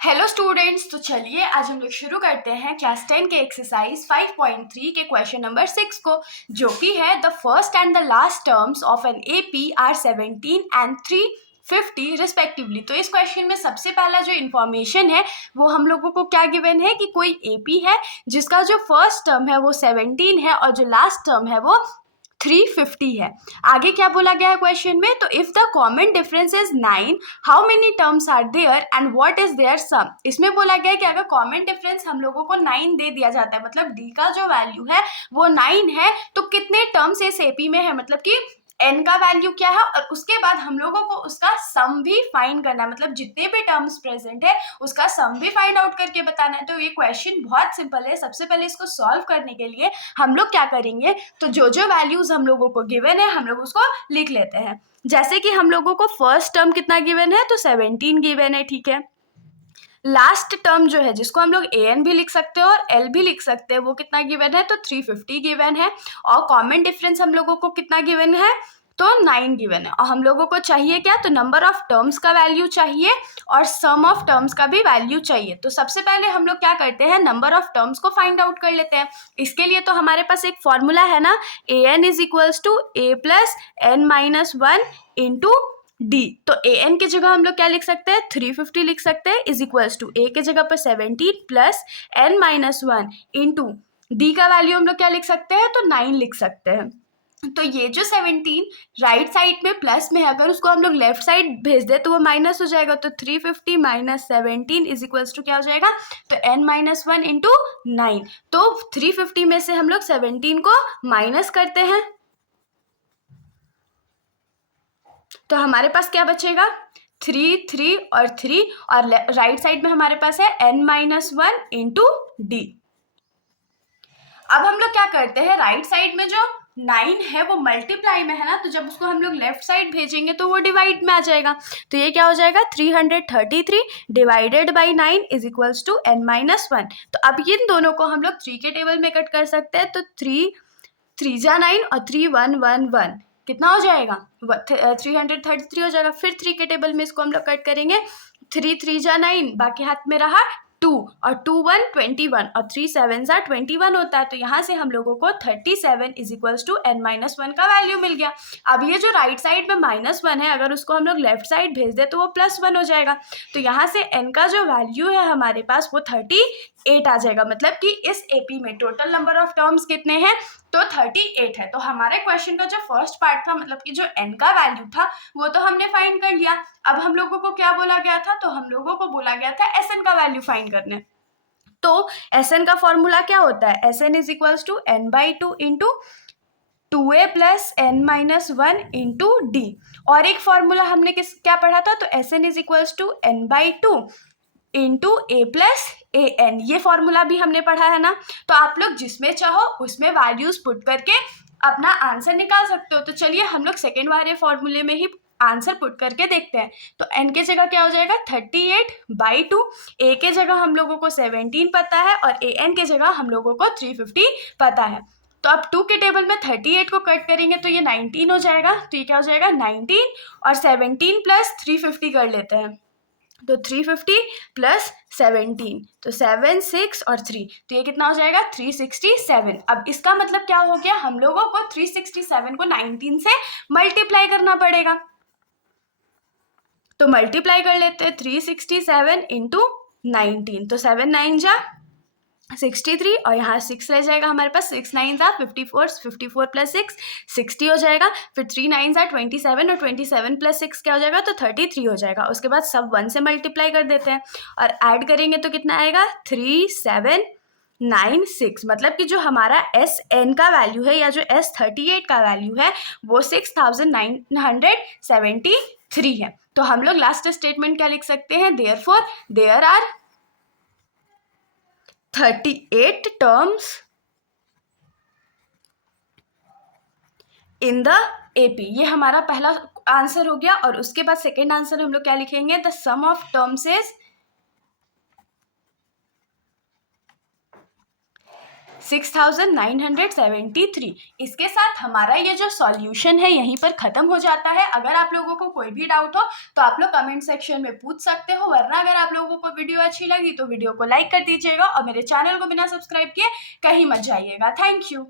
Hello students, तो चलिए आज हम लोग शुरू करते हैं क्लास 10 के एक्सरसाइज 5.3 के क्वेश्चन नंबर 6 को, जो कि है the first and the last terms of an AP are 17 and 350 respectively. तो इस क्वेश्चन में सबसे पहला जो इन्फॉर्मेशन है वो हम लोगों को क्या गिवन है कि कोई एपी है जिसका जो फर्स्ट टर्म है वो 17 है और जो लास्ट टर्म है वो 350 है। आगे क्या बोला गया है क्वेश्चन में, तो if the common difference is 9, how many terms are there and what is their sum. इसमें बोला गया है कि अगर कॉमन डिफरेंस हम लोगों को 9 दे दिया जाता है, मतलब डी का जो वैल्यू है वो 9 है, तो कितने टर्म्स इस एपी में है, मतलब कि एन का वैल्यू क्या है, और उसके बाद हम लोगों को उसका सम भी फाइंड करना है, मतलब जितने भी टर्म्स प्रेजेंट है उसका सम भी फाइंड आउट करके बताना है। तो ये क्वेश्चन बहुत सिंपल है। सबसे पहले इसको सॉल्व करने के लिए हम लोग क्या करेंगे, तो जो जो वैल्यूज हम लोगों को गिवन है हम लोग उसको लिख लेते हैं। जैसे कि हम लोगों को फर्स्ट टर्म कितना गिवन है, तो 17 गिवन है, ठीक है। लास्ट टर्म जो है जिसको हम लोग ए एन भी लिख सकते हैं और एल भी लिख सकते हैं, वो कितना गिवन है, तो 350 गिवन है। और कॉमन डिफरेंस हम लोगों को कितना गिवन है, तो 9 गिवन है। और हम लोगों को चाहिए क्या, तो नंबर ऑफ टर्म्स का वैल्यू चाहिए और सम ऑफ टर्म्स का भी वैल्यू चाहिए। तो सबसे पहले हम लोग क्या करते हैं, नंबर ऑफ टर्म्स को फाइंड आउट कर लेते हैं। इसके लिए तो हमारे पास एक फॉर्मूला है ना, a n is equals to a plus n minus 1 into d. तो ए एन की जगह हम लोग क्या लिख सकते हैं, 350 लिख सकते हैं, इज इक्वल्स टू ए के जगह पर 17 plus n minus 1 into d का वैल्यू हम लोग क्या लिख सकते हैं, तो 9 लिख सकते हैं। तो ये जो 17 राइट साइड में प्लस में है, अगर उसको हम लोग लेफ्ट साइड भेज दे तो वो माइनस हो जाएगा। तो 350 माइनस 17 इज इक्वल्स टू क्या हो जाएगा, तो n माइनस 1 इंटू 9। तो 350 में से हम लोग 17 को माइनस करते हैं, तो हमारे पास क्या बचेगा, 3 3 और 3, और राइट साइड में हमारे पास है n माइनस 1 इंटू डी। अब हम लोग क्या करते हैं, राइट साइड में जो 9 है वो मल्टीप्लाई में है ना, तो जब उसको हम लोग लेफ्ट साइड भेजेंगे तो वो डिवाइड में आ जाएगा। तो ये क्या हो जाएगा, 333 divided by 9 is equals to n minus 1। तो अब इन दोनों को हम लोग 3 के टेबल में कट कर सकते हैं। तो 3 3 जा 9 और 3 1 1 1 कितना हो जाएगा, 333 हो जाएगा। फिर 3 के टेबल में इसको हम लोग कट करेंगे, 3 3 जा 9, बाकी हाथ में रहा 2 और 2 1 21 और 3 7 जा 21 होता है। तो यहाँ से हम लोगों को 37 is equals to n minus 1 का वैल्यू मिल गया। अब ये जो राइट साइड में माइनस 1 है, अगर उसको हम लोग लेफ्ट साइड भेज दे तो वो प्लस 1 हो जाएगा। तो यहाँ से n का जो वैल्यू है हमारे पास वो 38 आ जाएगा। मतलब कि इस एपी में टोटल नंबर ऑफ टर्म्स कितने हैं, तो 38 है। तो हमारे क्वेश्चन का जो फर्स्ट पार्ट था, मतलब कि जो n का वैल्यू था वो तो हमने फाइंड कर लिया। अब हम लोगों को क्या बोला गया था, तो हम लोगों को बोला गया था Sn का वैल्यू फाइंड करने। तो Sn का फॉर्मूला क्या होता है, Sn is equals to n by 2 into 2a plus n minus 1 into d. और एक फॉर्मूला हमने क्या पढ़ा था, तो Sn is equals to n by 2 into a plus a n, ये फॉर्मूला भी हमने पढ़ा है ना। तो आप लोग जिसमें चाहो उसमें वैल्यूज पुट करके अपना आंसर निकाल सकते हो। तो चलिए हम लोग सेकेंड वाले फॉर्मूले में ही आंसर पुट करके देखते हैं। तो n के जगह क्या हो जाएगा, 38 बाई 2, a के जगह हम लोगों को 17 पता है और a n के जगह हम लोगों को 350 पता है। तो अब 2 के टेबल में 38 को कट करेंगे तो ये 19 हो जाएगा। तो ये क्या हो जाएगा, 19 और 17 प्लस 350 कर लेते हैं। तो 350 प्लस 17, तो 7 6 और 3, तो ये कितना हो जाएगा, 367। अब इसका मतलब क्या हो गया, हम लोगों को 367 को 19 से मल्टीप्लाई करना पड़ेगा। तो मल्टीप्लाई कर लेते हैं, 367 इंटू 19, तो 7 9 जा 63 और यहाँ 6 रह जाएगा हमारे पास, 6 9 जा 54, 54 प्लस 6 60 हो जाएगा। फिर 3 9 जा 27 और 27 प्लस 6 क्या हो जाएगा, तो 33 हो जाएगा। उसके बाद सब 1 से मल्टीप्लाई कर देते हैं और ऐड करेंगे तो कितना आएगा, 3796। मतलब कि जो हमारा Sn का वैल्यू है या जो S38 का वैल्यू है वो 6973 है। तो हम लोग लास्ट स्टेटमेंट क्या लिख सकते हैं, therefore there are 38 terms in the AP. ये हमारा पहला आंसर हो गया। और उसके बाद सेकेंड आंसर हम लोग क्या लिखेंगे, the sum of terms is 6973। इसके साथ हमारा ये जो सॉल्यूशन है यहीं पर ख़त्म हो जाता है। अगर आप लोगों को कोई भी डाउट हो तो आप लोग कमेंट सेक्शन में पूछ सकते हो, वरना अगर आप लोगों को वीडियो अच्छी लगी तो वीडियो को लाइक कर दीजिएगा और मेरे चैनल को बिना सब्सक्राइब किए कहीं मत जाइएगा। Thank you.